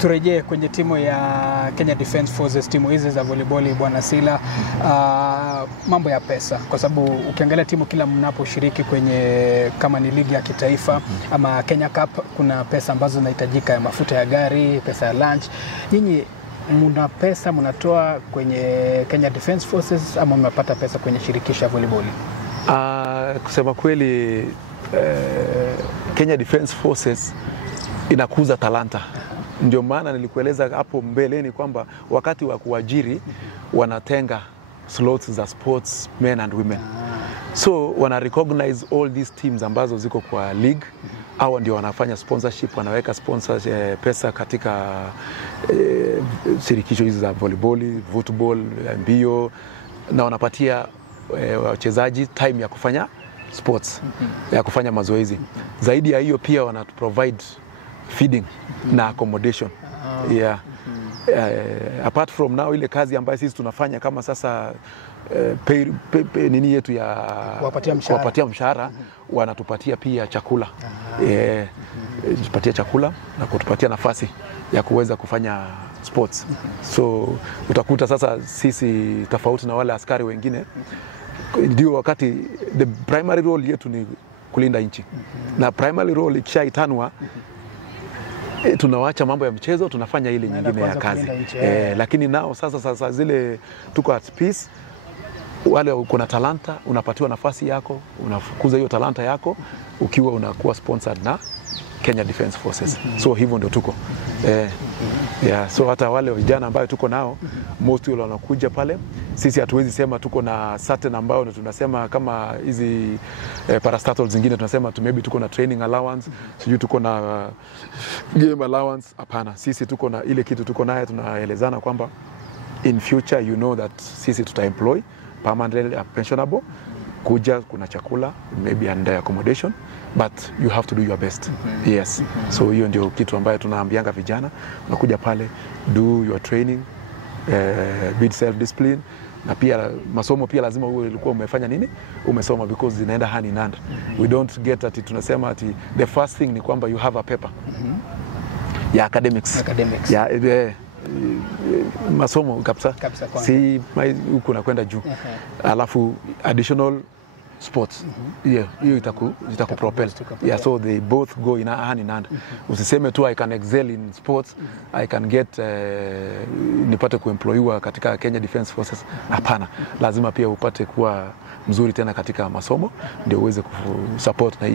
turejee kwenye timu ya Kenya Defence Forces, timu hizi za volleyball bwana Sila. Mambo ya pesa, kwa sababu ukiangalia timu kila mnaposhiriki kwenye kama ni ligi ya kitaifa ama Kenya Cup, kuna pesa ambazo zinahitajika ya mafuta ya gari, pesa ya lunch. Nyinyi mna pesa mnatoa kwenye Kenya Defence Forces ama mnapata pesa kwenye shirikisho ya volleyball? Kusema kweli, Kenya Defence Forces inakuza talanta. Ndio maana nilikueleza hapo mbeleni kwamba wakati wa kuajiri wanatenga slots za sports men and women. So wana recognize all these teams ambazo ziko kwa league. Hao ndio wanafanya sponsorship, wanaweka pesa katika shirikisho hizi za volleyball, football, mbio, na wanapatia wachezaji time ya kufanya sports, ya kufanya mazoezi. Zaidi ya hiyo pia wana provide feeding na accommodation. Yeah. Apart from now, ile kazi ambayo sisi tunafanya kama sasa nini yetu ya kuwapatia mshahara, wanatupatia pia chakula. Tupatia chakula na kutupatia nafasi ya kuweza kufanya sports. So utakuta sasa sisi tofauti na wale askari wengine, ndio wakati the primary role yetu ni kulinda nchi. Na primary role ikishaitanwa, tunawacha mambo ya mchezo, tunafanya ile nyingine ya kazi. Lakini nao sasa zile tuko at peace, wale kuna talanta, unapatiwa nafasi yako, unafukuza hiyo talanta yako ukiwa unakuwa sponsored na Kenya Defence Forces. So hivyo ndio tuko. So hata wale vijana ambao tuko nao, most wale wanakuja pale, sisi hatuwezi sema tuko na certain ambao tunasema kama hizi parastatals zingine tunasema maybe tuko na training allowance, sijui tuko na game allowance. Hapana, sisi tuko na ile kitu tuko naye, tunaelezana kwamba in future you know that sisi tuta-employ permanently pensionable, kuja kuna chakula, maybe and accommodation, but you have to do your best. Yes. So hiyo ndio kitu ambayo tunaambianga vijana, unakuja pale, do your training, build self discipline, na pia masomo pia lazima uwe ulikuwa umefanya nini, umesoma, because zinaenda hand in hand. We don't get at tunasema ati the first thing ni kwamba you have a paper ya academics. Ya masomo kabisa si huko nakwenda juu, alafu additional sports. Hiyo itakupropel. So they both go in hand in hand. Usiseme tu I can excel in sports, I can get nipate kuemployiwa katika Kenya Defence Forces. Hapana, lazima pia upate kuwa mzuri tena katika masomo ndio uweze kusupport na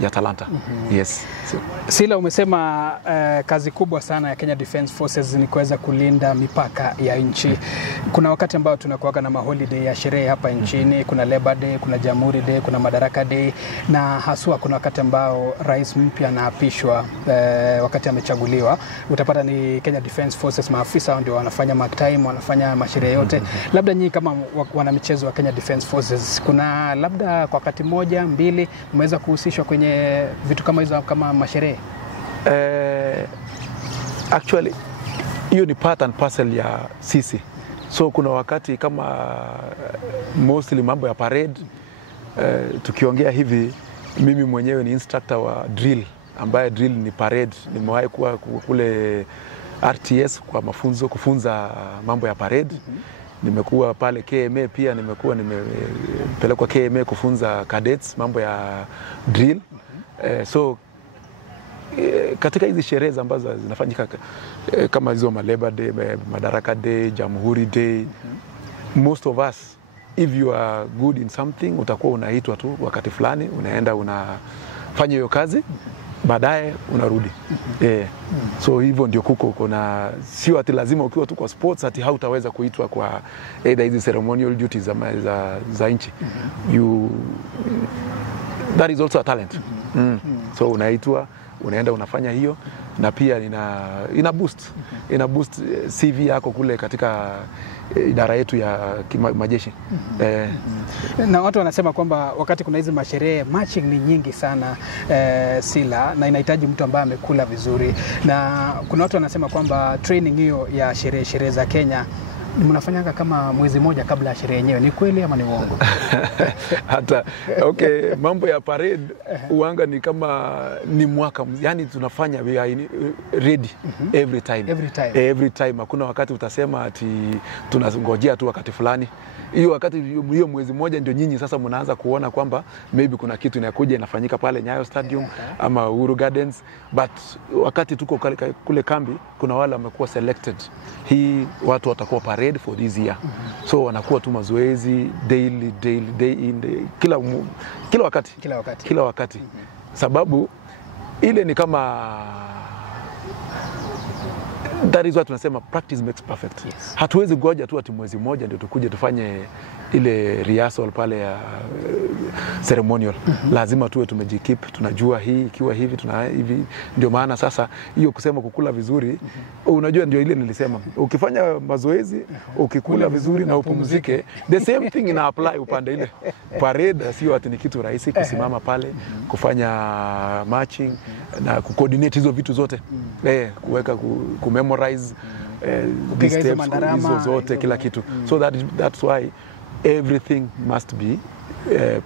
ya talanta. Yes. Sila, umesema kazi kubwa sana ya Kenya Defence Forces ni kuweza kulinda mipaka ya nchi. Kuna wakati ambao tunakuwa na maholiday ya sherehe hapa nchini, kuna Labor Day, kuna Jamhuri Day, kuna Madaraka Day, na haswa kuna wakati ambao rais mpya anaapishwa, wakati amechaguliwa, utapata ni Kenya Defence Forces maafisa ndio wanafanya mark time, wanafanya masherehe yote. Labda nyinyi kama wana michezo wa Kenya Defence Forces, kuna labda kwa wakati moja mbili mmeweza kuhusishwa kwenye vitu kama hizo, kama masherehe? Actually hiyo ni part and parcel ya sisi. So kuna wakati kama mostly mambo ya parade, tukiongea hivi, mimi mwenyewe ni instructor wa drill, ambaye drill ni parade. Nimewahi kuwa kule RTS kwa mafunzo kufunza mambo ya parade. Nimekuwa pale KMA pia, nimepelekwa KMA kufunza cadets mambo ya drill. So katika hizi sherehe ambazo zinafanyika kama hizo Labor Day, Madaraka Day, Jamhuri Day, most of us, if you are good in something, utakuwa unaitwa tu wakati fulani, unaenda unafanya hiyo kazi, baadaye unarudi. So hivyo ndio kuko na sio ati lazima ukiwa tu kwa sports ati hautaweza kuitwa kwa either hizi ceremonial duties za nchi. That is also a talent. So unaitwa, unaenda unafanya hiyo, na pia ina boost CV yako kule katika idara yetu ya majeshi. Na watu wanasema kwamba wakati kuna hizi masherehe, matching ni nyingi sana Sila, na inahitaji mtu ambaye amekula vizuri, na kuna watu wanasema kwamba training hiyo ya sherehe za Kenya mnafanyanga kama mwezi moja kabla ya sherehe yenyewe, ni kweli ama ni uongo? Hata okay, mambo ya parade uanga ni kama ni mwaka, yani tunafanya we are ready every time. Hakuna wakati utasema ati tunangojea tu wakati fulani. Hiyo wakati hiyo mwezi moja ndio nyinyi sasa mnaanza kuona kwamba maybe kuna kitu inakuja inafanyika pale Nyayo Stadium ama Uhuru Gardens, but wakati tuko kule kambi kuna wale wamekuwa selected. Hii watu watakuwa parade for this year. So wanakuwa tu mazoezi daily day in kila wakati. Sababu ile ni kama that is what tunasema practice makes perfect. Yes. Hatuwezi goja tu ati mwezi mmoja ndio tukuje tufanye ile rehearsal pale ya ceremonial. Lazima tuwe tumejikeep, tunajua hii ikiwa hivi hivi. Ndio maana sasa hiyo kusema kukula vizuri, unajua ndio ile nilisema, ukifanya mazoezi, ukikula vizuri na upumzike, the same thing ina apply upande ile. Parade sio ati ni kitu rahisi kusimama pale, kufanya marching na kucoordinate hizo vitu zote. Kuweka memorize these steps, hizo zote kila kitu. So that's why everything must be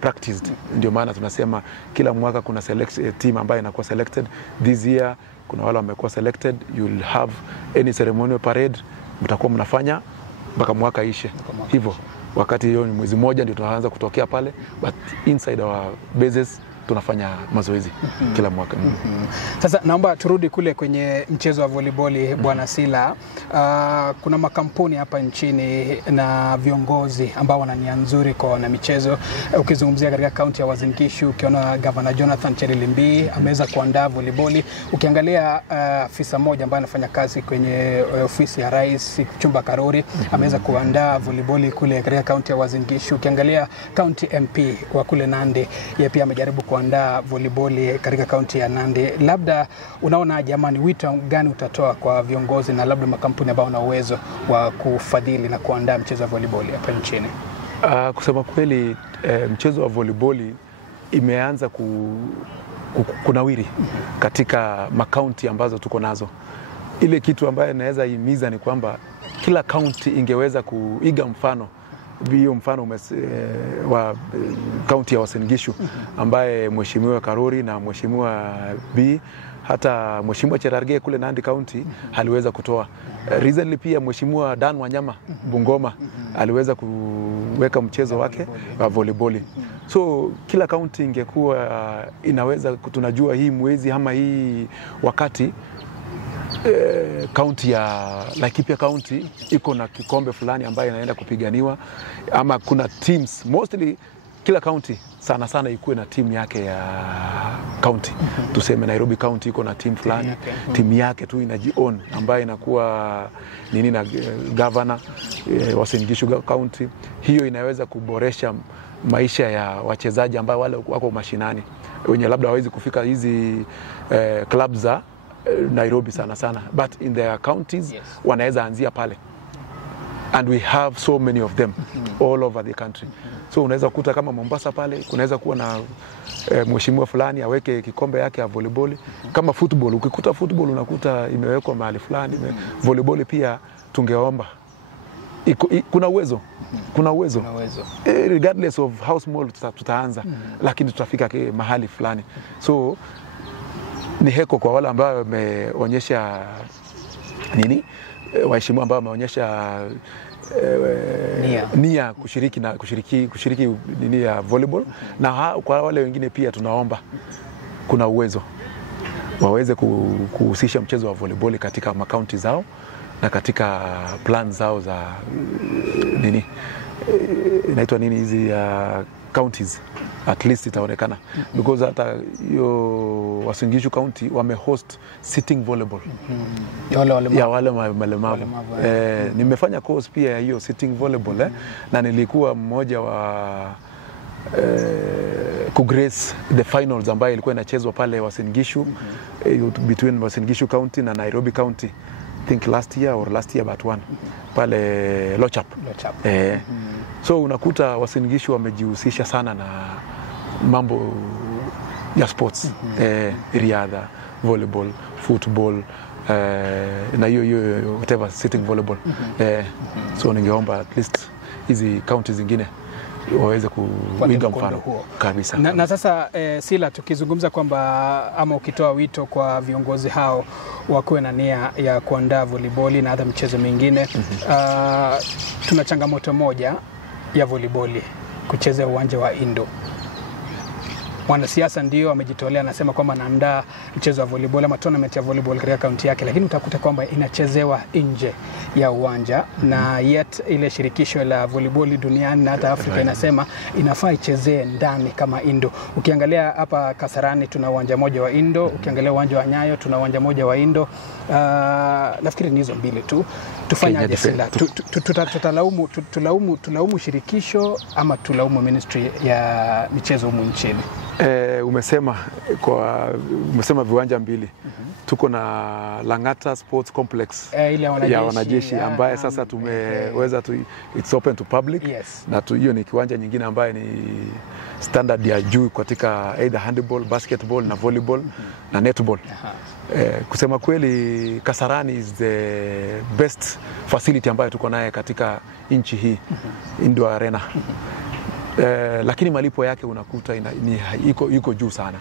practiced. Ndio maana tunasema kila mwaka kuna team ambayo inakuwa selected. This year kuna wale wamekuwa selected. You'll have any ceremonial parade, mtakuwa mnafanya mpaka mwaka ishe. Hivyo wakati hiyo ni mwezi moja ndio tunaanza kutokea pale, but inside our bases tunafanya mazoezi kila mwaka. Sasa naomba turudi kule kwenye mchezo wa volleyball Bwana Sila. Kuna makampuni hapa nchini na viongozi ambao wana nia nzuri kwa wana michezo. Ukizungumzia katika kaunti ya Uasin Gishu, ukiona Governor Jonathan Cherilimbi ameweza kuandaa volleyball. Ukiangalia afisa mmoja ambaye anafanya kazi kwenye ofisi ya Rais Chumba Karori ameweza kuandaa volleyball kule katika kaunti ya Uasin Gishu. Ukiangalia county MP wa kule Nandi, yeye pia amejaribu kuandaa volleyball katika kaunti ya Nandi. Labda unaona jamani, wito gani utatoa kwa viongozi na labda makampuni ambao wana uwezo wa kufadhili na kuandaa mchezo wa volleyball hapa nchini? Kusema kweli, mchezo wa volleyball imeanza kunawiri katika makaunti ambazo tuko nazo. Ile kitu ambayo naweza himiza ni kwamba kila kaunti ingeweza kuiga mfano. Hiyo mfano wa kaunti ya Uasin Gishu ambaye Mheshimiwa Karori na Mheshimiwa B, hata Mheshimiwa Cherargei kule Nandi County aliweza kutoa. Recently pia Mheshimiwa Dan Wanyama Bungoma aliweza kuweka mchezo wake wa volleyball. So kila kaunti ingekuwa inaweza, tunajua hii mwezi ama hii wakati kaunti ya Laikipia County iko na kikombe fulani ambayo inaenda kupiganiwa, ama kuna teams, mostly kila county sana ikuwe na timu yake ya county. Tuseme Nairobi County iko na timu fulani, timu yake tu inaji-own ambayo inakuwa nini na governor. Uasin Gishu County, hiyo inaweza kuboresha maisha ya wachezaji ambao wale wako mashinani wenye labda hawezi kufika hizi clubs za Nairobi sana, but in their counties wanaweza anzia pale, and we have so many of them all over the country. So unaweza kuta kama Mombasa pale kunaweza kuwa na mheshimiwa fulani aweke kikombe yake ya volleyball. Kama football, ukikuta football unakuta imewekwa mahali fulani. Volleyball pia tungeomba, kuna uwezo regardless of how small tutaanza, lakini tutafika mahali fulani. So ni heko kwa wale ambao wameonyesha waheshimiwa ambao wameonyesha nia kushiriki nini ya volleyball, na kwa wale wengine pia tunaomba kuna uwezo waweze kuhusisha mchezo wa volleyball katika makaunti zao na katika plan zao za inaitwa nini hizi counties, at least itaonekana. Because hata hiyo Uasin Gishu County wamehost sitting volleyball ya wale walemavu. Nimefanya course pia ya hiyo sitting volleyball, na nilikuwa mmoja wa kugrace the finals ambayo ilikuwa inachezwa pale Uasin Gishu, between Uasin Gishu County na Nairobi County. I think last year but one pale Lochap. So unakuta Uasin Gishu wamejihusisha sana na mambo ya sports, riadha, volleyball, football, na hiyo whatever sitting volleyball. So ningeomba at least hizi county zingine waweze kuiga mfano kabisa. Na sasa Sila, tukizungumza kwamba ama ukitoa wito kwa viongozi hao wakuwe na nia ya kuandaa volleyball na hata michezo mingine, tuna changamoto moja ya volleyball kucheza uwanja wa Indo. Wanasiasa ndio wamejitolea, anasema kwamba anaandaa mchezo wa volleyball ama tournament ya volleyball katika kaunti yake, lakini utakuta kwamba inachezewa nje ya uwanja, na yet ile shirikisho la volleyball duniani na hata Afrika inasema inafaa ichezee ndani kama Indo. Ukiangalia hapa Kasarani tuna uwanja moja wa Indo, ukiangalia uwanja wa Nyayo tuna uwanja moja wa Indo. Nafikiri ni hizo mbili tu. Tufanyaje Sila? Tulaumu shirikisho ama tulaumu ministry ya michezo humu nchini? Umesema viwanja mbili. Tuko na Lang'ata Sports Complex ya wanajeshi ambaye sasa tumeweza it's open to public. Na hiyo ni kiwanja nyingine ambaye ni standard ya juu katika either handball, basketball na volleyball na netball. Kusema kweli Kasarani is the best facility ambayo tuko naye katika nchi hii, Indo Arena. Lakini malipo yake unakuta iko juu sana.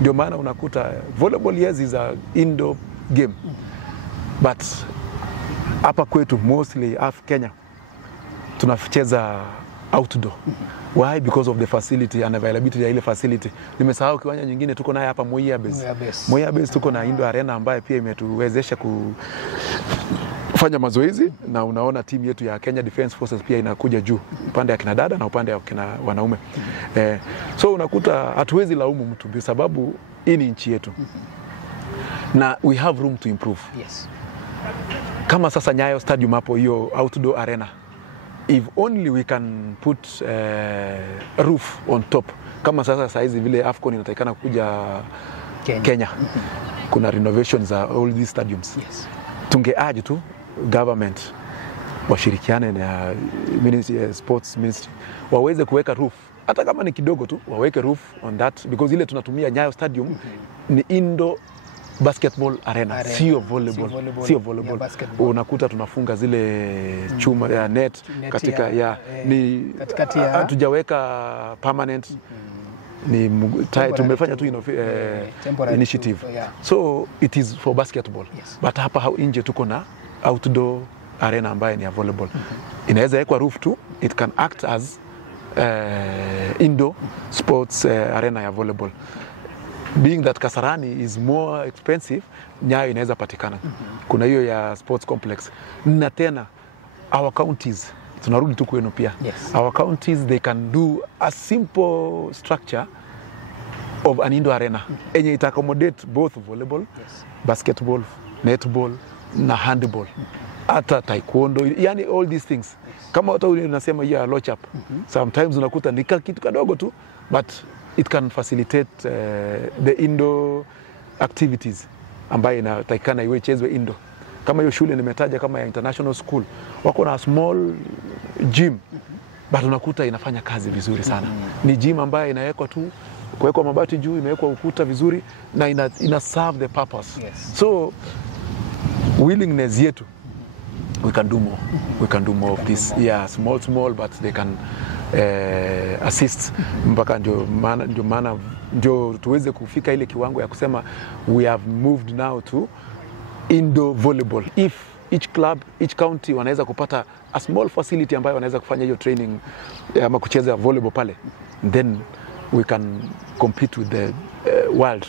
Ndio maana unakuta volleyball yes is a indoor game, but hapa kwetu mostly Kenya tunacheza outdoor. Why? Because of the facility and availability ya ile facility. Nimesahau kiwanja nyingine tuko naye hapa Moya Base tuko na Indo Arena ambaye pia imetuwezesha kufanya mazoezi, na unaona timu yetu ya Kenya Defence Forces pia inakuja juu upande ya kina dada na upande ya kina wanaume. So unakuta hatuwezi laumu mtu kwa sababu hii ni nchi yetu. Na we have room to improve. Kama sasa Nyayo Stadium hapo hiyo outdoor arena, if only we can put roof on top. Kama sasa saizi vile AFCON inatakikana kuja Kenya. Kuna renovations za all these stadiums. Tungeaje tu government washirikiane na sports ministry waweze kuweka roof, hata kama ni kidogo tu waweke roof on that, because ile tunatumia Nyayo Stadium ni indoor basketball arena. Sio volleyball. Unakuta tunafunga zile chuma ya net katika hatujaweka permanent, tumefanya tu initiative. So it is for basketball. But hapa nje tuko na outdoor arena ambaye ni ya volleyball. Inaweza wekwa roof tu, it can act as indoor sports arena ya volleyball. Being that Kasarani is more expensive, Nyayo inaweza patikana. Kuna hiyo ya sports complex. Na tena our counties, tunarudi tu kwenu pia. Our counties, they can do a simple structure of an indoor arena. Enye ita accommodate both volleyball, basketball, netball na handball. Hata taekwondo, yani all these things. Kama watu unasema ya loch up. Sometimes unakuta ni kitu kadogo tu, but it can facilitate the indoor activities ambayo inatakikana iwe chezwe indoor. Kama hiyo shule nimetaja kama ya international school, wako na small gym, but unakuta inafanya kazi vizuri sana. Ni gym ambayo inawekwa tu, kuwekwa mabati juu, imewekwa ukuta vizuri, na ina serve the purpose. So willingness yetu, we can do more of this. Small, but they can assist mpaka ndio tuweze kufika ile kiwango ya kusema we have moved now to indoor volleyball. If each club, each county wanaweza kupata a small facility ambayo wanaweza kufanya hiyo training ama kucheza volleyball pale, then we can compete with the world.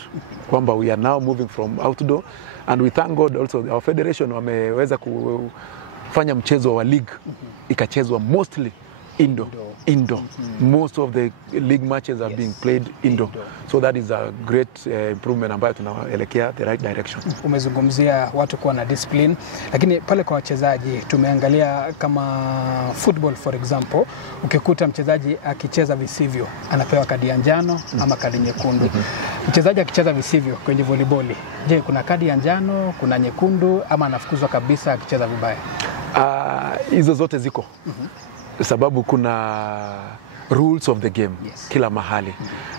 Kwamba we are now moving from outdoor, and we thank God also our federation wameweza kufanya mchezo wa league ikachezwa mostly indoor. Most of the league matches are being played indoor. So that is a great improvement ambayo tunaelekea the right direction. Umezungumzia watu kuwa na discipline, lakini pale kwa wachezaji tumeangalia kama football for example, ukikuta mchezaji akicheza visivyo anapewa kadi ya njano ama kadi nyekundu. Mchezaji akicheza visivyo kwenye volleyball, je, kuna kadi ya njano, kuna nyekundu, ama anafukuzwa kabisa akicheza vibaya? Hizo zote ziko. Sababu kuna rules of the game kila mahali.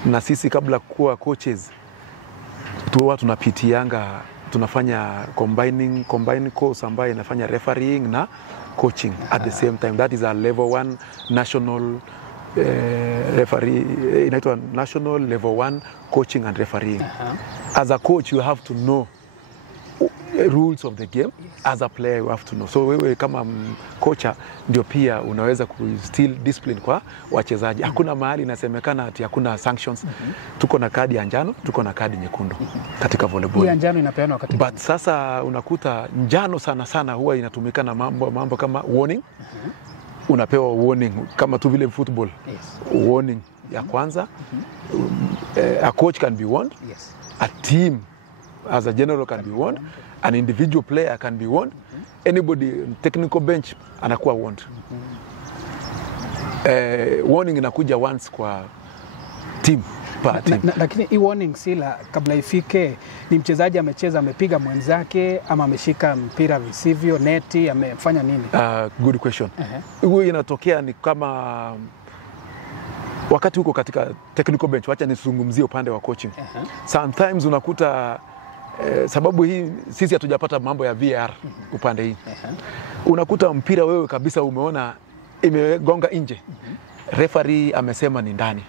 Na sisi kabla kuwa coaches tunapitianga, tunafanya combine course ambayo inafanya refereeing na coaching at the same time. That is a level 1 national referee, inaitwa national level 1 coaching and refereeing. As a coach you have to know rules of the game. As a player you have to know. So wewe kama kocha ndio pia unaweza kustill discipline kwa wachezaji. Hakuna mahali inasemekana ati hakuna sanctions. Tuko na kadi ya njano, tuko na kadi nyekundu katika volleyball. Ya njano inapeanwa wakati but sasa unakuta njano sana huwa inatumika na mambo kama warning. Unapewa warning kama tu vile football. Warning ya kwanza. A coach can be warned. A team as a general can be warned. An individual player can be warned. Anybody technical bench anakuwa warned. Warning inakuja once kwa team per team. Lakini hii warning Sila kabla ifike ni mchezaji amecheza amepiga mwenzake ama ameshika mpira visivyo neti amefanya nini? Good question. Huwa inatokea ni kama wakati huko katika technical bench, wacha nisungumzie upande wa coaching. Sometimes unakuta sababu hii sisi hatujapata mambo ya VAR upande hii. Unakuta mpira wewe kabisa umeona imegonga nje. Referee amesema ni ndani.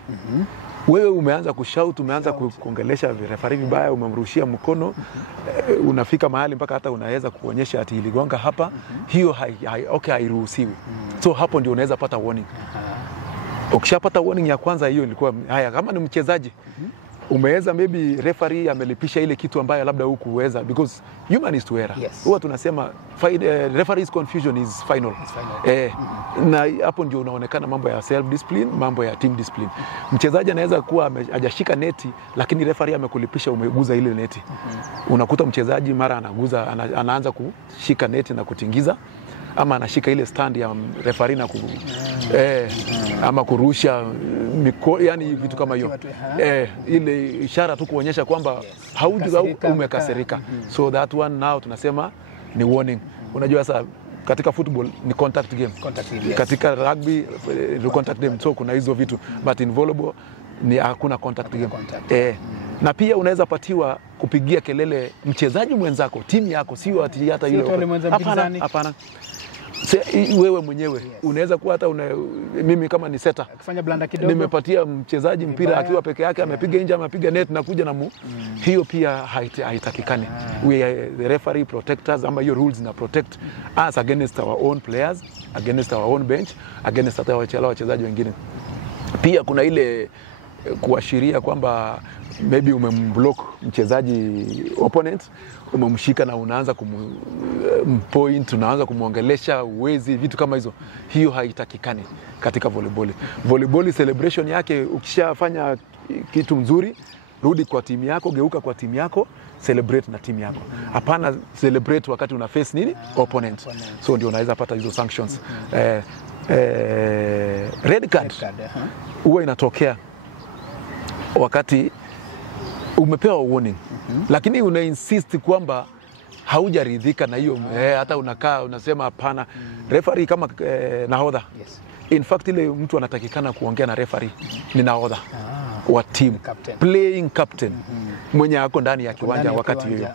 Wewe umeanza kushout, umeanza kuongelesha referee vibaya, umemrushia mkono, unafika mahali mpaka hata unaweza kuonyesha ati iligonga hapa. Hiyo hairuhusiwi. So hapo ndio unaweza pata warning. Ukishapata warning ya kwanza, hiyo ilikuwa haya. Kama ni mchezaji umeweza maybe referee amelipisha ile kitu ambayo labda hukuweza, because human is to error. Huwa tunasema referee's confusion is final. Na hapo ndio unaonekana mambo ya self discipline, mambo ya team discipline. Mchezaji anaweza kuwa hajashika neti lakini referee amekulipisha umeguza ile neti. Unakuta mchezaji mara anaanza kushika neti na kutingiza, ama anashika ile stand ya referee na ama kurusha yani vitu kama hiyo. Ile ishara tu kuonyesha kwamba umekasirika. So that one now tunasema ni warning. Unajua sasa katika football ni contact game. Katika rugby ni contact game. So kuna hizo vitu. But in volleyball ni hakuna contact game. Na pia unaweza patiwa kupigia kelele mchezaji mwenzako, timu yako, sio ati hata ile. Hapana. Wewe mwenyewe unaweza kuwa hata mimi kama ni setter akifanya blanda kidogo, nimepatia mchezaji mpira akiwa peke yake amepiga nje amepiga net na kuja na hiyo pia haitakikani. The referee protectors ama hiyo rules na protect us against our own players, against our own bench, against hata wachezaji wengine. Pia kuna ile kuashiria kwamba maybe umemblock mchezaji opponent, umemshika na unaanza kumpoint, unaanza kumuongelesha uwezi, vitu kama hizo. Hiyo haitakikani katika volleyball. Volleyball celebration yake, ukishafanya kitu mzuri, rudi kwa timu yako, geuka kwa timu yako, celebrate na timu yako. Hapana celebrate wakati una face nini? Opponent. So ndio unaweza pata hizo sanctions. Red card huwa inatokea wakati umepewa warning, lakini una insist kwamba haujaridhika na hiyo, hata unakaa unasema hapana. Referee kama nahodha. In fact ile mtu anatakikana kuongea na referee ni nahodha wa team, playing captain, mwenye ako ndani ya kiwanja wakati hiyo.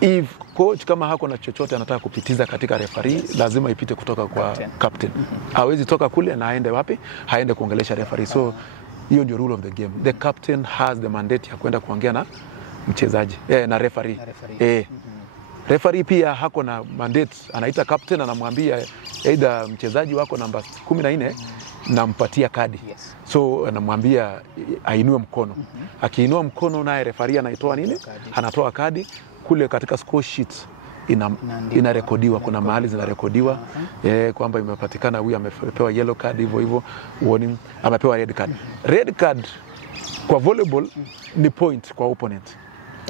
If coach kama hako na chochote anataka kupitiza katika referee, lazima ipite kutoka kwa captain. Hawezi toka kule na aende wapi? Haende kuongelesha referee. So hiyo ndio rule of the game. The captain has the mandate ya kwenda kuongea na mchezaji na referee. Referee pia hako na mandate, anaita captain, anamwambia either mchezaji wako namba 14 nampatia kadi. So anamwambia ainue mkono. Akiinua mkono naye referee anaitoa nini? Anatoa kadi. Kule katika score sheet inarekodiwa, kuna mahali zinarekodiwa kwamba imepatikana huyu amepewa yellow card, hivyo warning, amepewa red card. Red card kwa volleyball ni point kwa opponent.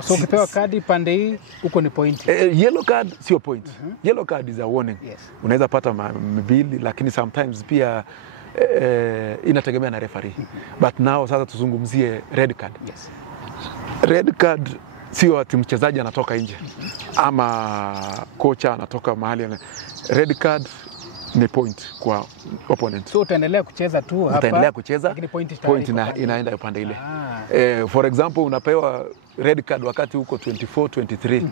So ukipewa kadi pande hii huko ni point. Yellow card sio point. Yellow card is a warning. Unaweza pata mbili, lakini sometimes pia inategemea na referee. But now sasa tuzungumzie red card. Red card sio ati mchezaji anatoka nje ama kocha anatoka mahali. Red card ni point kwa opponent. So utaendelea kucheza tu hapa. Utaendelea kucheza, lakini point inaenda upande ile. For example, unapewa red card wakati huko 24-23.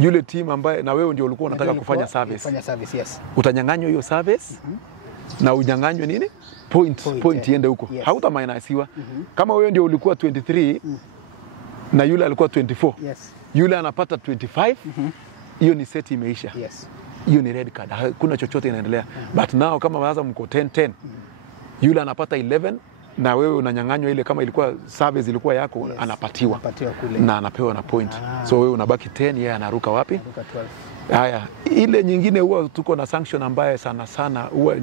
Yule team ambaye na wewe ndio ulikuwa unataka kufanya service. Yes. Utanyang'anywa hiyo service na unyang'anywe nini? Point iende huko. Yes. Hautamainasiwa. Kama wewe ndio ulikuwa 23 na yule alikuwa 24. Yes. Yule anapata 25. Hiyo ni seti imeisha. Yes. Hiyo ni red card. Hakuna chochote inaendelea. But now kama sasa mko 10-10, yule anapata 11 na wewe unanyang'anywa ile, kama ilikuwa service ilikuwa yako, yes, anapatiwa kule na anapewa na point. So wewe unabaki 10, yeye anaruka wapi? Anaruka 12. Haya, ile nyingine huwa tuko na sanction ambaye sana huwa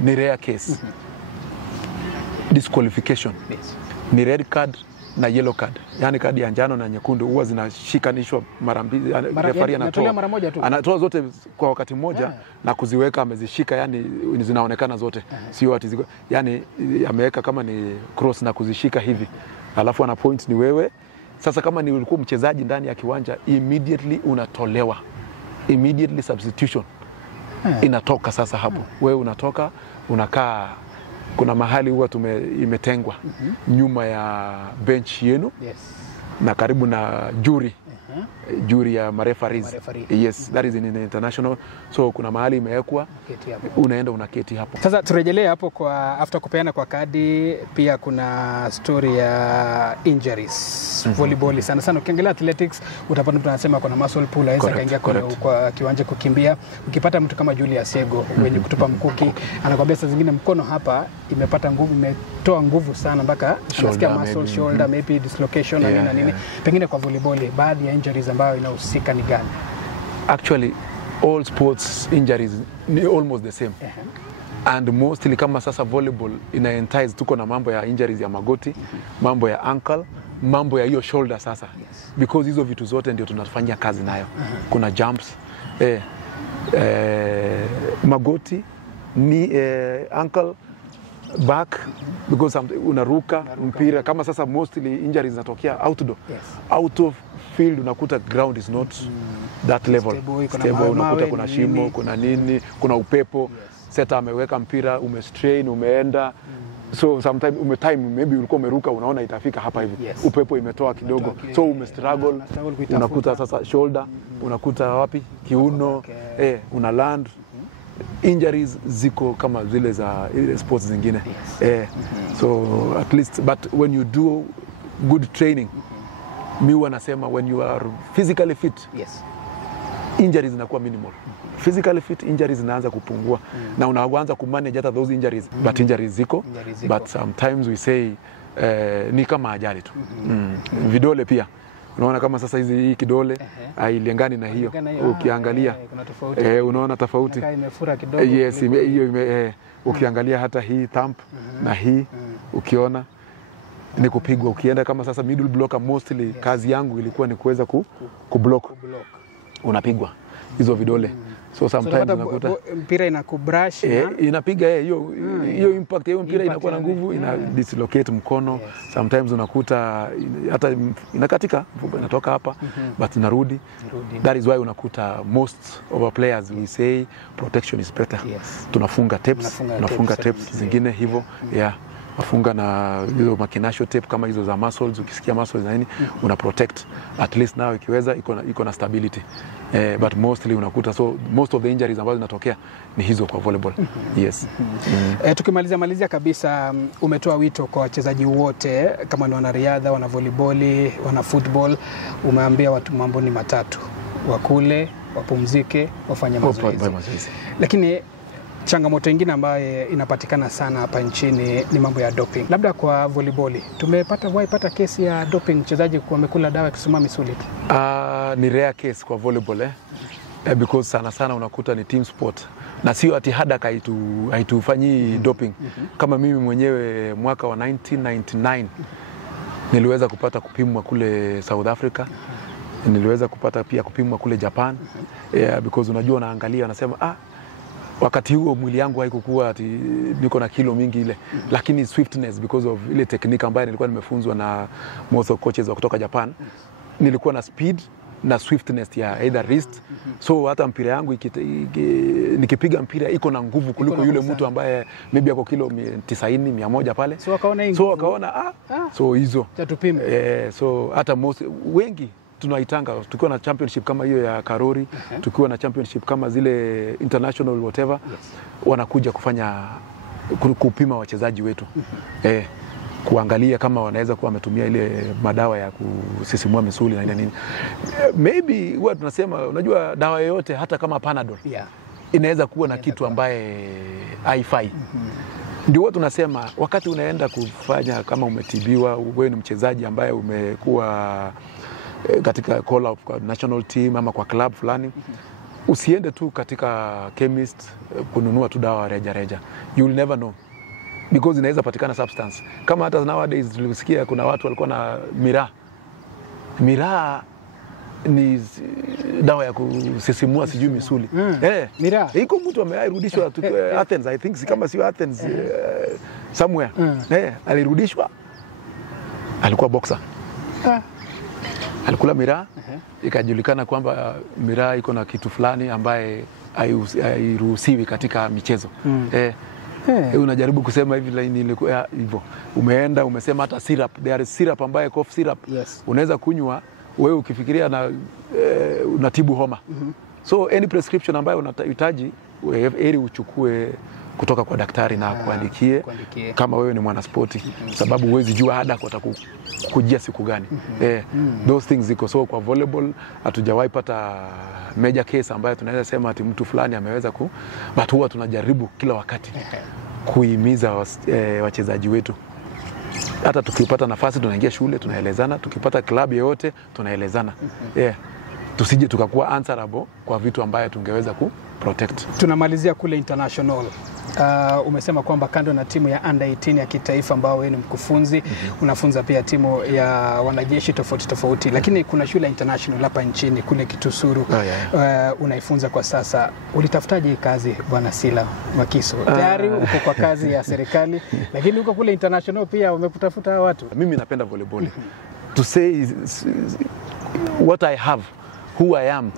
ni rare case. Disqualification. Yes. Ni red card na yellow card. Yaani kadi ya njano na nyekundu huwa zinashikanishwa mara mbili. Referee anatoa zote kwa wakati mmoja na kuziweka amezishika, yani zinaonekana zote. Sio ati ziko, yani ameweka kama ni cross na kuzishika hivi. Alafu ana point ni wewe. Sasa kama ni ulikuwa mchezaji ndani ya kiwanja, immediately unatolewa. Immediately substitution. Inatoka sasa hapo. Wewe unatoka, unakaa, kuna mahali huwa imetengwa nyuma ya bench yenu. Yes. Na karibu na jury ya marefaris. Yes, that is in international. So kuna mahali imewekwa, unaenda unaketi hapo. Sasa turejelee hapo kwa after kupeana kwa kadi, pia kuna story ya injuries. Volleyball sana ukiangalia athletics utapata mtu anasema kuna muscle pull, aweza kaingia kwa kiwanja kukimbia. Ukipata mtu kama Julius Yego wenye kutupa mkuki, anakuambia saa zingine mkono hapa imepata nguvu, imetoa nguvu sana mpaka unasikia muscle shoulder maybe dislocation na nini. Pengine kwa volleyball baadhi ya injuries ambayo inahusika ni gani? Actually all sports injuries ni almost the same. And mostly kama sasa volleyball ina entice, tuko na mambo ya injuries ya magoti, mambo ya ankle, mambo ya hiyo shoulder sasa. Yes. Because hizo vitu zote ndio tunafanyia kazi nayo. Kuna jumps, magoti, ni ankle, back, because unaruka mpira kama sasa mostly injuries zinatokea outdoor. Yes. Out of field unakuta ground is not that level. Stable, unakuta kuna shimo, kuna nini, kuna upepo. Yes. Seta ameweka mpira, umestrain, umeenda. So sometimes time maybe ulikuwa umeruka unaona itafika hapa hivi. Yes. Upepo imetoa kidogo. So umestruggle, unakuta sasa shoulder, unakuta wapi? Kiuno, una land. Injuries ziko kama zile za sports zingine. Yes. So at least, but when you do good training, mi wanasema when you are physically fit, yes, injuries zinakuwa minimal. Physically fit, injuries zinaanza kupungua na unaanza kumanage hata those injuries. But injuries ziko, but sometimes we say ni kama ajali tu. Vidole pia unaona kama sasa hii kidole hailingani na hiyo. Ukiangalia unaona tofauti. Yes, hiyo ukiangalia hata hii thumb na hii ukiona ni kupigwa. Ukienda kama sasa middle blocker, mostly kazi yangu ilikuwa ni kuweza kublock. Unapigwa hizo vidole. So sometimes unakuta mpira inakubrush inapiga hiyo impact, hiyo mpira inakuwa na nguvu, ina dislocate mkono. Yes. Sometimes unakuta hata inakatika, inatoka hapa but inarudi. That is why unakuta most of our players we say protection is better. Yes. Tunafunga tapes zingine hivyo. Wafunga na hizo makinasho tape kama hizo za muscles, ukisikia muscles na nini una protect at least now ikiweza iko na stability. But mostly unakuta, so most of the injuries ambazo zinatokea ni hizo kwa volleyball. Yes. Tukimalizia kabisa, umetoa wito kwa wachezaji wote kama ni wanariadha, wana volleyball, wana football, umeambia watu mambo ni matatu: wakule, wapumzike, wafanye mazoezi. Lakini changamoto nyingine ambayo inapatikana sana hapa nchini ni mambo ya doping. Labda kwa volleyball, tumepata kesi ya doping, mchezaji amekula dawa kusimama misuli tu? Ni rare case kwa volleyball because sana unakuta ni team sport. Na sio ati Hadaka haitufanyi doping. Kama mimi mwenyewe mwaka wa 1999 niliweza kupata kupimwa kule South Africa. Niliweza kupata pia kupimwa kule Japan. Because unajua unaangalia unasema wakati huo mwili yangu haikukuwa ati niko na kilo mingi ile, lakini swiftness because of ile technique ambayo nilikuwa nimefunzwa na most of coaches wa kutoka Japan, nilikuwa na speed na swiftness ya either wrist. So hata mpira yangu nikipiga mpira iko na nguvu kuliko yule mtu ambaye maybe ako kilo 90 100 pale. So wakaona so hizo tatupime. So hata wengi tunaitanga tukiwa na championship kama hiyo ya Karori, tukiwa na championship kama zile international whatever, wanakuja kufanya kupima wachezaji wetu. Kuangalia kama wanaweza kuwa wametumia ile madawa ya kusisimua misuli na nini. Maybe huwa tunasema unajua dawa yoyote hata kama Panadol inaweza kuwa na kitu ambaye haifai. Ndio huwa tunasema wakati unaenda kufanya kama umetibiwa, wewe ni mchezaji ambaye umekuwa katika call up kwa national team ama kwa club fulani, usiende tu katika chemist kununua tu dawa reja. You will never know, because inaweza patikana substance. Kama hata nowadays tulisikia kuna watu walikuwa na miraa ni dawa ya kusisimua sijui misuli. Miraa iko mtu ameirudishwa Athens, I think kama sio Athens, somewhere. Alirudishwa, alikuwa boxer. Alikula miraa, ikajulikana kwamba miraa iko na kitu fulani ambaye hairuhusiwi katika michezo. Unajaribu kusema hivi laini ilikuwa hivyo. Umeenda umesema hata syrup, there is syrup ambaye cough syrup. Unaweza kunywa wewe ukifikiria na unatibu homa. So any prescription ambayo unahitaji heri uchukue kutoka kwa daktari na kuandikie kama wewe ni mwanaspoti, sababu huwezi jua ada atakujia siku gani. Those things ziko. So kwa volleyball hatujawahi pata major case ambayo tunaweza sema ati mtu fulani ameweza but huwa tunajaribu kila wakati kuhimiza wachezaji wetu. Hata tukipata nafasi tunaingia shule tunaelezana, tukipata club yoyote tunaelezana. Tusije tukakuwa answerable kwa vitu ambayo tungeweza protect. Tunamalizia kule international. Umesema kwamba kando na timu ya under 18 ya kitaifa ambao wewe ni mkufunzi, unafunza pia timu ya wanajeshi tofauti, lakini kuna shule international hapa nchini kule Kitusuru. Unaifunza kwa sasa. Ulitafutaje kazi Bwana Sila Mwakiso? Tayari uko kwa kazi ya serikali, lakini uko kule international pia umekutafuta watu. Mimi napenda volleyball. To say what I have, who I am,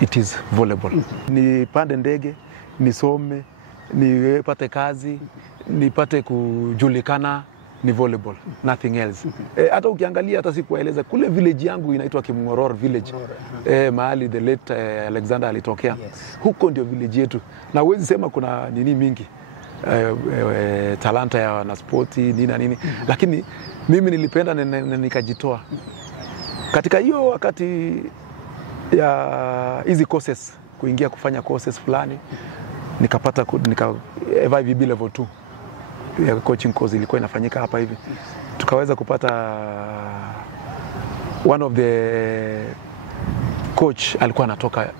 it is volleyball. Nipande ndege, nisome, nipate kazi, nipate kujulikana, ni volleyball, nothing else. Hata ukiangalia hata sikuwaeleza kule village yangu inaitwa Kimngoror village. Mahali the late Alexander alitokea. Huko ndio village yetu. Na huwezi sema kuna nini mingi. Talanta ya wanaspoti nini. Lakini mimi nilipenda na nikajitoa. Katika hiyo wakati ya hizi courses, kuingia kufanya courses fulani, nikapata FIVB level 2 ya coaching course ilikuwa inafanyika hapa hivi. Tukaweza kupata one of the coach alikuwa anatoka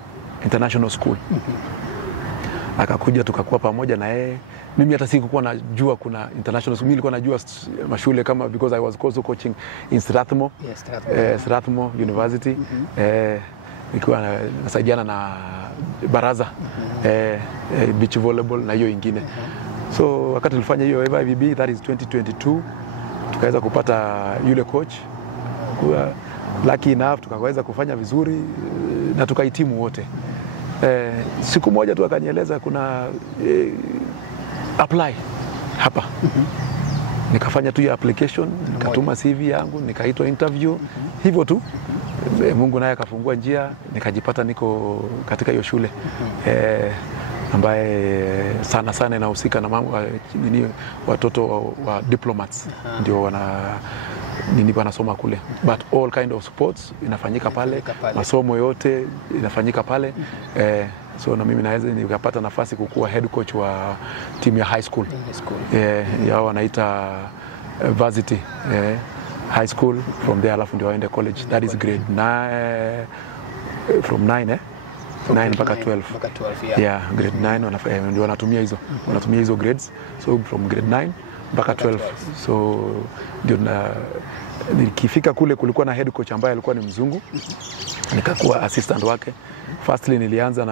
international school. Akakuja tukakuwa pamoja na yeye. Mimi hata sikuwa najua kuna international school. Mimi nilikuwa najua mashule kama, because I was also coaching in Strathmore. Strathmore University. Nikiwa nasaidiana na Baraza beach volleyball na hiyo ingine. So wakati tulifanya hiyo FIVB, that is 2022, tukaweza kupata yule coach. Lucky enough tukaweza kufanya vizuri na tukahitimu wote. Siku moja tu akanieleza kuna apply hapa. Nikafanya tu hiyo application, nikatuma CV yangu, nikaitwa interview, hivyo tu. Mungu naye akafungua njia, nikajipata niko katika hiyo shule. Ambaye sana inahusika na mambo watoto wa diplomats ndio wanasoma kule, but all kind of sports inafanyika pale, masomo yote inafanyika pale. So na mimi naweza nikapata nafasi kukuwa head coach wa timu ya high school. Yao wanaita varsity high school, from there alafu ndio waende college, that is grade 9 from 9 9 mpaka 12. Grade 9 ndio wanatumia hizo grades. So from grade 9 mpaka 12. So ndio nikifika kule kulikuwa na head coach ambaye alikuwa ni mzungu. Nikakuwa assistant wake. Firstly nilianza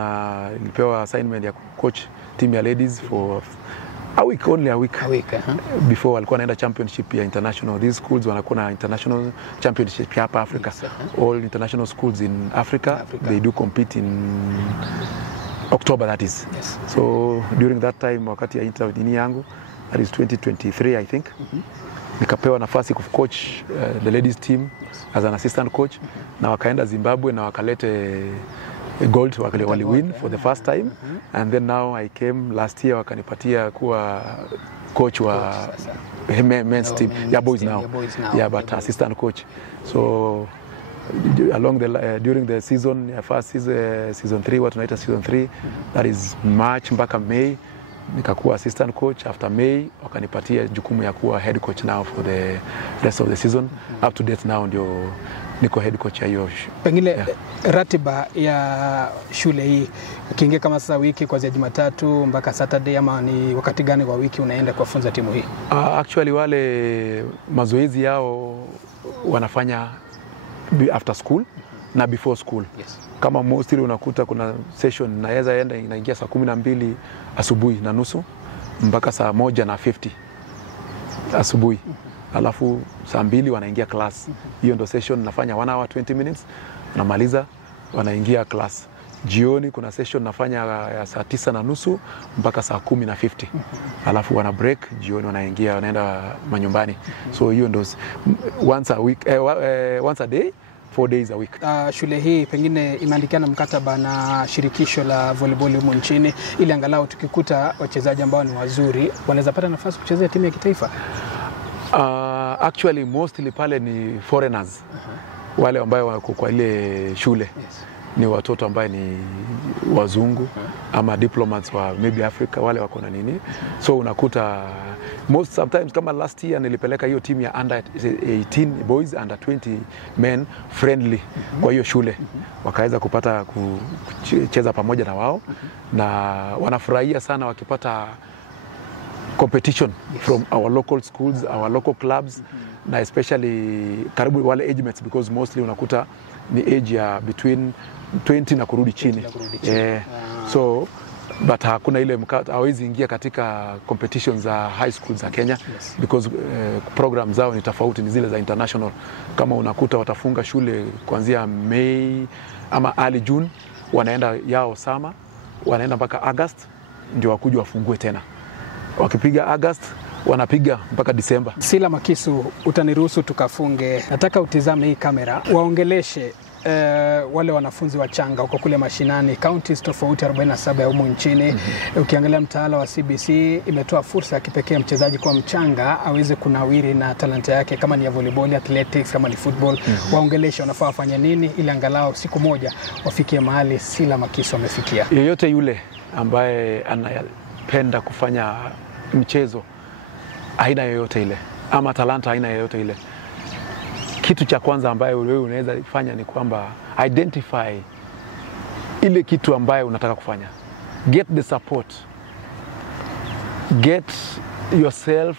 nilipewa assignment ya coach team ya ladies for Only a week. Before walikuwa wanaenda championship ya international. These schools wanakuwa na international championship hapa Africa. Yes, all international schools in Africa, they do compete in October, that is. Yes. So during that time, wakati ya interview yangu, that is 2023 I think, nikapewa nafasi coach the ladies team as an assistant coach, na wakaenda Zimbabwe na wakalete gold, wali win for the first time, and then now I came last year wakanipatia kuwa coach wa men's team, boys now, but assistant coach. So along the during the season, first season 3, what tunaita season 3, that is March mpaka May, nikakuwa assistant coach. After May wakanipatia jukumu ya kuwa head coach now for the rest of the season. Up to date now ndio niko head coach ya hiyo. Pengine ratiba ya shule hii ukiingia kama sasa wiki kuanzia Jumatatu mpaka Saturday, ama ni wakati gani wa wiki unaenda kufunza timu hii? Actually wale mazoezi yao wanafanya after school na before school. Yes. Kama mostly unakuta kuna session naweza enda inaingia saa 12 asubuhi na nusu mpaka saa 1:50 asubuhi. Alafu saa 2 wanaingia class. Hiyo ndo session nafanya 1 hour 20 minutes, namaliza wanaingia class. Jioni kuna session nafanya ya saa 9:30 mpaka saa 10:50. Alafu wana break, jioni wanaingia wanaenda manyumbani. So hiyo ndo once a week, once a day, 4 days a week. Shule hii pengine imeandikana mkataba na shirikisho la volleyball humu nchini, ili angalau tukikuta wachezaji ambao ni wazuri wanaweza pata nafasi kuchezea timu ya kitaifa. Actually mostly pale ni foreigners. Wale ambao wako kwa ile shule. Yes. Ni watoto ambao ni wazungu ama diplomats wa maybe Africa, wale wako na nini. So unakuta sometimes kama last year nilipeleka hiyo team ya under 18 boys, under 20 men friendly kwa hiyo shule. Wakaweza kupata kucheza pamoja na wao, na wanafurahia sana wakipata competition from our local schools, our local clubs, na especially karibu wale age mates, because mostly unakuta ni age ya between 20 na kurudi chini. So but hakuna ile hawezi ingia katika competitions za high school za Kenya. Yes. Because program zao ni tofauti, ni zile za international. Kama unakuta watafunga shule kuanzia May ama early June, wanaenda yao sama, wanaenda mpaka August ndio wakuja wafungue tena. Wakipiga August wanapiga mpaka December. Sila Makisu, utaniruhusu tukafunge. Nataka utizame hii kamera, waongeleshe wale wanafunzi wachanga huko kule mashinani, counties tofauti 47 ya humu nchini. Ukiangalia mtaala wa CBC imetoa fursa ya kipekee mchezaji kwa mchanga aweze kunawiri na talanta yake, kama ni ya volleyball, athletics, kama ni football. Waongeleshe wanafaa wafanye nini ili angalau siku moja wafikie mahali Sila Makisu amefikia. Yeyote yule ambaye anapenda kufanya mchezo aina yoyote ile ama talanta aina yoyote ile, kitu cha kwanza ambayo wewe unaweza fanya ni kwamba identify ile kitu ambayo unataka kufanya. Get the support. Get yourself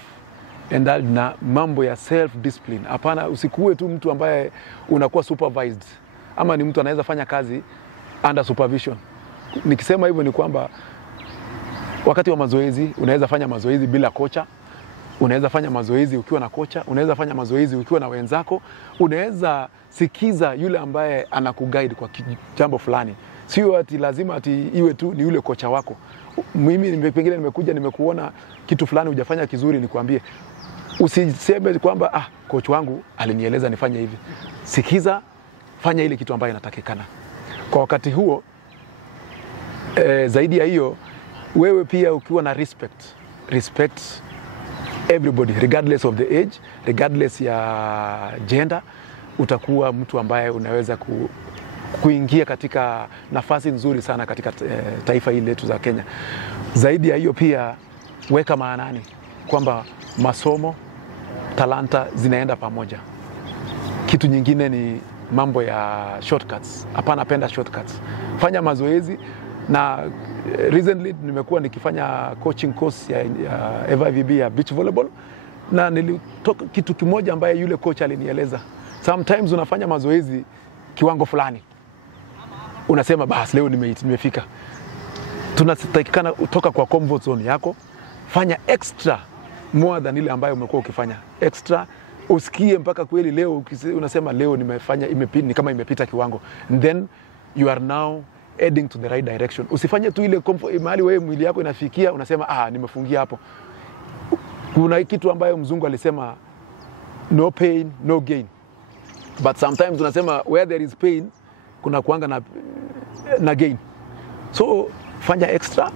and na mambo ya self discipline. Hapana, usikuwe tu mtu ambaye unakuwa supervised ama ni mtu anaweza fanya kazi under supervision. Nikisema hivyo ni kwamba wakati wa mazoezi unaweza fanya mazoezi bila kocha. Unaweza fanya mazoezi ukiwa na kocha, unaweza fanya mazoezi ukiwa na wenzako, unaweza sikiza yule ambaye anakuguide kwa jambo fulani. Sio ati lazima ati iwe tu ni yule kocha wako. Mimi pengine nimekuja nimekuona kitu fulani hujafanya kizuri, nikwambie. Usiseme kwamba coach wangu alinieleza nifanye hivi. Sikiza, fanya ile kitu ambayo inatakikana. Kwa wakati huo zaidi ya hiyo, wewe pia ukiwa na respect everybody regardless of the age, regardless ya gender, utakuwa mtu ambaye unaweza kuingia katika nafasi nzuri sana katika taifa hili letu za Kenya. Zaidi ya hiyo pia weka maanani kwamba masomo, talanta zinaenda pamoja. Kitu nyingine ni mambo ya shortcuts. Hapana, penda shortcuts. Fanya mazoezi, na recently nimekuwa nikifanya coaching course ya FIVB ya beach volleyball, na nilitoka kitu kimoja ambaye yule coach alinieleza. Sometimes unafanya mazoezi kiwango fulani, unasema basi leo nimefika. Tunatakikana utoka kwa comfort zone yako, fanya extra more than ile ambayo umekuwa ukifanya extra. Usikie mpaka kweli leo unasema leo nimefanya ni kama imepita kiwango, and then you are now heading to the right direction. Usifanye tu ile mahali wewe mwili yako inafikia unasema nimefungia hapo. Kuna kitu ambayo mzungu alisema no pain no gain, but sometimes unasema where there is pain kuna kuanga na gain. So fanya extra,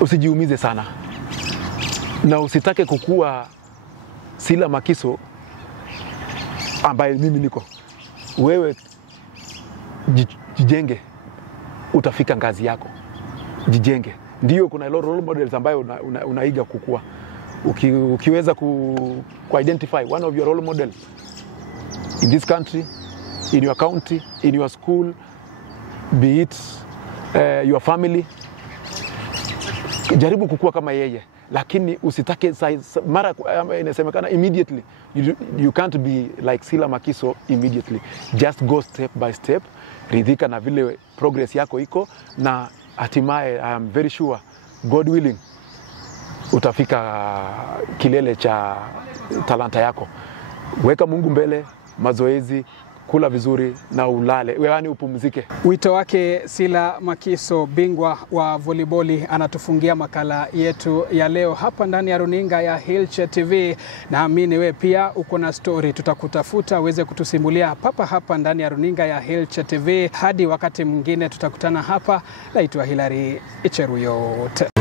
usijiumize sana, na usitake kukua Sila Makiso ambaye mimi niko. Wewe jijenge, utafika ngazi yako. Jijenge. Ndio kuna role models ambayo unaiga kukua. Ukiweza ku identify one of your role models in this country, in your county, in your school, be it your family, jaribu kukua kama yeye. Lakini usitake mara inasemekana immediately. You can't be like Sila Makiso immediately. Just go step by step. Ridhika na vile progress yako iko, na hatimaye I am very sure, God willing, utafika kilele cha talanta yako. Weka Mungu mbele, mazoezi, kula vizuri na ulale, yaani upumzike. Wito wake Sila Makiso, bingwa wa volleyball, anatufungia makala yetu ya leo hapa ndani ya runinga ya Hilche TV. Naamini wewe pia uko na story, tutakutafuta uweze kutusimulia hapa ndani ya runinga ya Hilche TV. Hadi wakati mwingine tutakutana hapa. Naitwa Hilary Icheruyot.